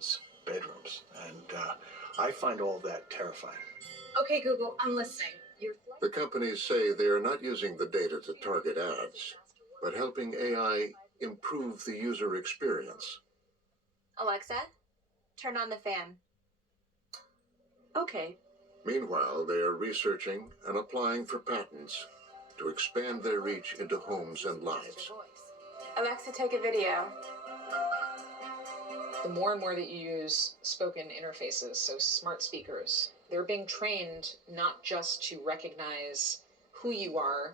children's bedrooms. And I find all of that terrifying. Okay, Google, I'm listening. The companies say they are not using the data to target ads, but helping AI improve the user experience. Alexa, turn on the fan. Okay. Meanwhile, they are researching and applying for patents to expand their reach into homes and lives. Alexa, take a video. The more and more that you use spoken interfaces, so smart speakers, they're being trained not just to recognize who you are,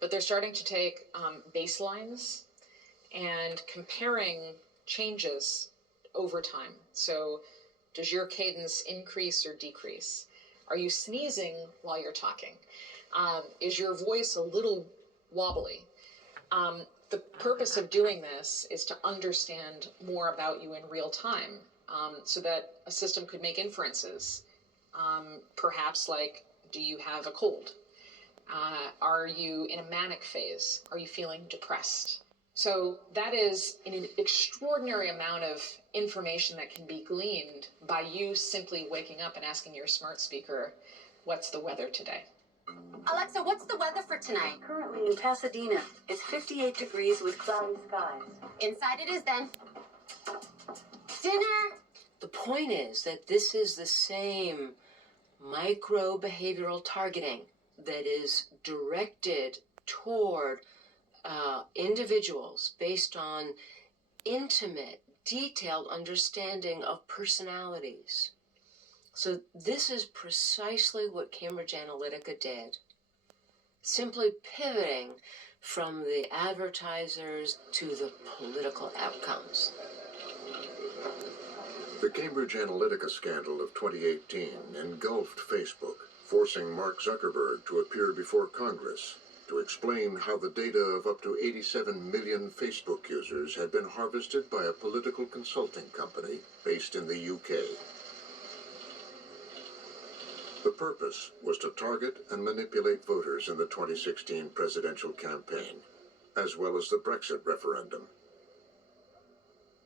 but they're starting to take baselines and comparing changes over time. So does your cadence increase or decrease? Are you sneezing while you're talking? Is your voice a little wobbly? The purpose of doing this is to understand more about you in real time, so that a system could make inferences. Perhaps like, do you have a cold? Are you in a manic phase? Are you feeling depressed? So that is an extraordinary amount of information that can be gleaned by you simply waking up and asking your smart speaker, what's the weather today? Alexa, what's the weather for tonight? Currently in Pasadena, it's 58 degrees with cloudy skies. Inside it is then. Dinner! The point is that this is the same micro-behavioral targeting that is directed toward individuals based on intimate, detailed understanding of personalities. So this is precisely what Cambridge Analytica did, simply pivoting from the advertisers to the political outcomes. The Cambridge Analytica scandal of 2018 engulfed Facebook, forcing Mark Zuckerberg to appear before Congress to explain how the data of up to 87 million Facebook users had been harvested by a political consulting company based in the UK. The purpose was to target and manipulate voters in the 2016 presidential campaign, as well as the Brexit referendum.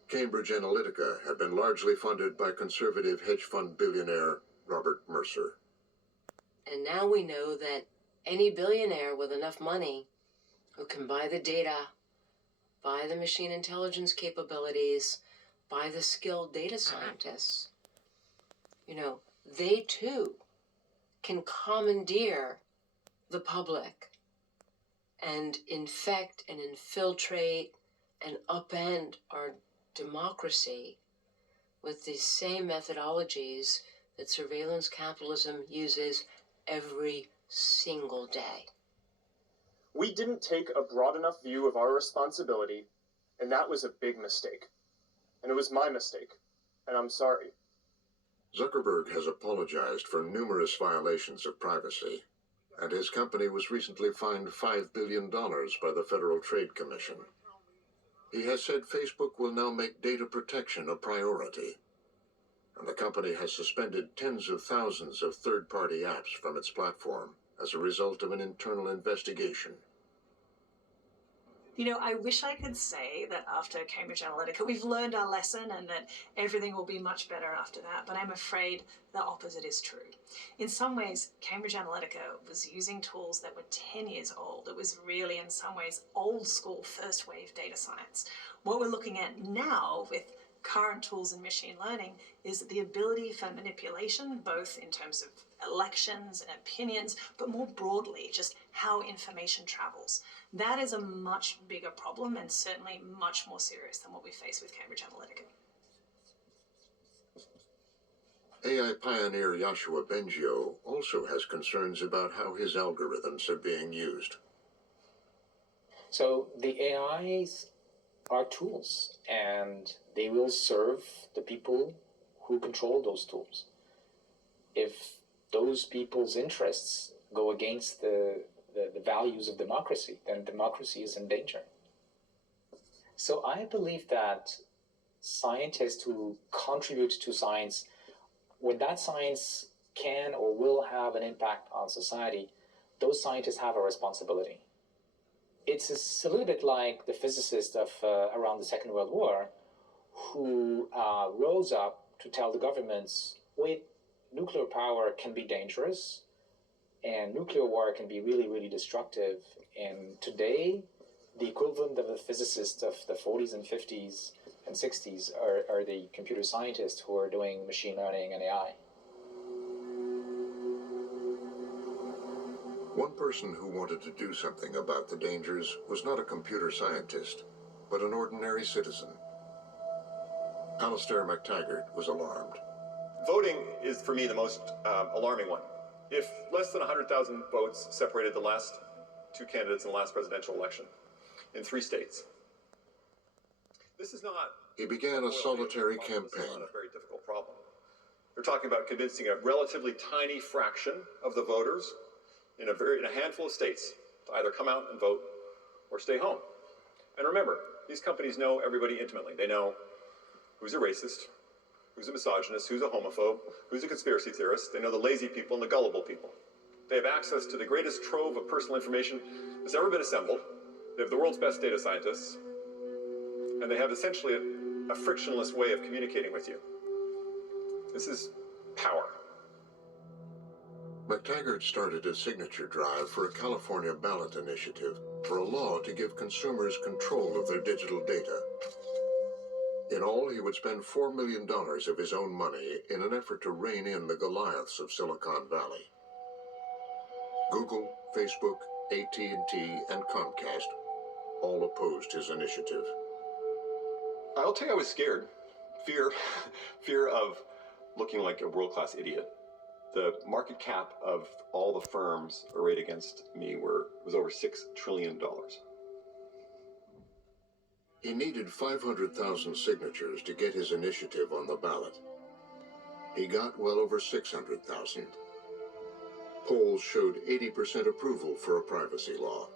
Cambridge Analytica had been largely funded by conservative hedge fund billionaire Robert Mercer. And now we know that any billionaire with enough money who can buy the data, buy the machine intelligence capabilities, buy the skilled data scientists, they too can commandeer the public and infect and infiltrate and upend our democracy with these same methodologies that surveillance capitalism uses every single day. We didn't take a broad enough view of our responsibility, and that was a big mistake. And it was my mistake, and I'm sorry. Zuckerberg has apologized for numerous violations of privacy, and his company was recently fined $5 billion by the Federal Trade Commission. He has said Facebook will now make data protection a priority, and the company has suspended tens of thousands of third-party apps from its platform as a result of an internal investigation. I wish I could say that after Cambridge Analytica, we've learned our lesson and that everything will be much better after that, but I'm afraid the opposite is true. In some ways, Cambridge Analytica was using tools that were 10 years old. It was really, in some ways, old school first wave data science. What we're looking at now with current tools in machine learning is the ability for manipulation, both in terms of elections and opinions, but more broadly, just how information travels. That is a much bigger problem and certainly much more serious than what we face with Cambridge Analytica. AI pioneer Yoshua Bengio also has concerns about how his algorithms are being used. So the AIs are tools, and they will serve the people who control those tools. If those people's interests go against the values of democracy, then democracy is in danger. So I believe that scientists who contribute to science, when that science can or will have an impact on society, those scientists have a responsibility. It's a little bit like the physicists of around the Second World War who rose up to tell the governments, wait, nuclear power can be dangerous and nuclear war can be really, really destructive. And today, the equivalent of a physicist of the 40s and 50s and 60s are the computer scientists who are doing machine learning and AI. One person who wanted to do something about the dangers was not a computer scientist, but an ordinary citizen. Alistair McTaggart was alarmed. Voting is, for me, the most alarming one. If less than 100,000 votes separated the last two candidates in the last presidential election in 3 states, this is not... He began a solitary campaign. This is not a very difficult problem. They're talking about convincing a relatively tiny fraction of the voters in a handful of states to either come out and vote or stay home. And remember, these companies know everybody intimately. They know who's a racist, who's a misogynist, who's a homophobe, who's a conspiracy theorist. They know the lazy people and the gullible people. They have access to the greatest trove of personal information that's ever been assembled. They have the world's best data scientists. And they have essentially a frictionless way of communicating with you. This is power. McTaggart started a signature drive for a California ballot initiative for a law to give consumers control of their digital data. In all, he would spend $4 million of his own money in an effort to rein in the Goliaths of Silicon Valley. Google, Facebook, AT&T, and Comcast all opposed his initiative. I'll tell you, I was scared. Fear of looking like a world-class idiot. The market cap of all the firms arrayed against me was over $6 trillion. He needed 500,000 signatures to get his initiative on the ballot. He got well over 600,000. Polls showed 80% approval for a privacy law.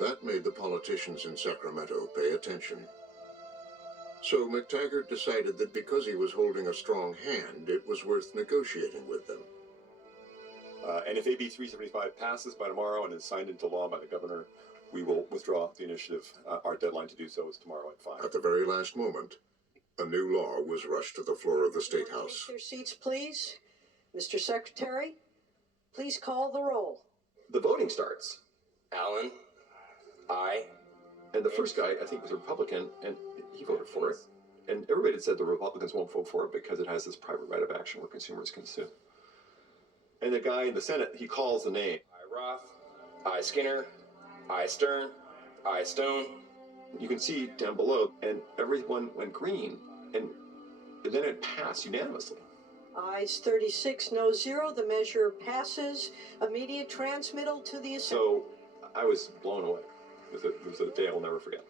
That made the politicians in Sacramento pay attention. So McTaggart decided that because he was holding a strong hand, it was worth negotiating with them. And if AB 375 passes by tomorrow and is signed into law by the governor, we will withdraw the initiative. Our deadline to do so is tomorrow at 5. At the very last moment, a new law was rushed to the floor of the State House. Take your seats, please. Mr. Secretary, please call the roll. The voting starts. Allen, aye. And the first guy, I think, was a Republican, and he voted for it. And everybody had said the Republicans won't vote for it because it has this private right of action where consumers can sue. And the guy in the Senate, he calls the name. Aye Roth, aye Skinner, aye Stern, aye Stone. You can see down below, and everyone went green, and then it passed unanimously. Ayes 36, no 0. The measure passes. Immediate transmittal to the Assembly. So I was blown away. It was a day I'll never forget.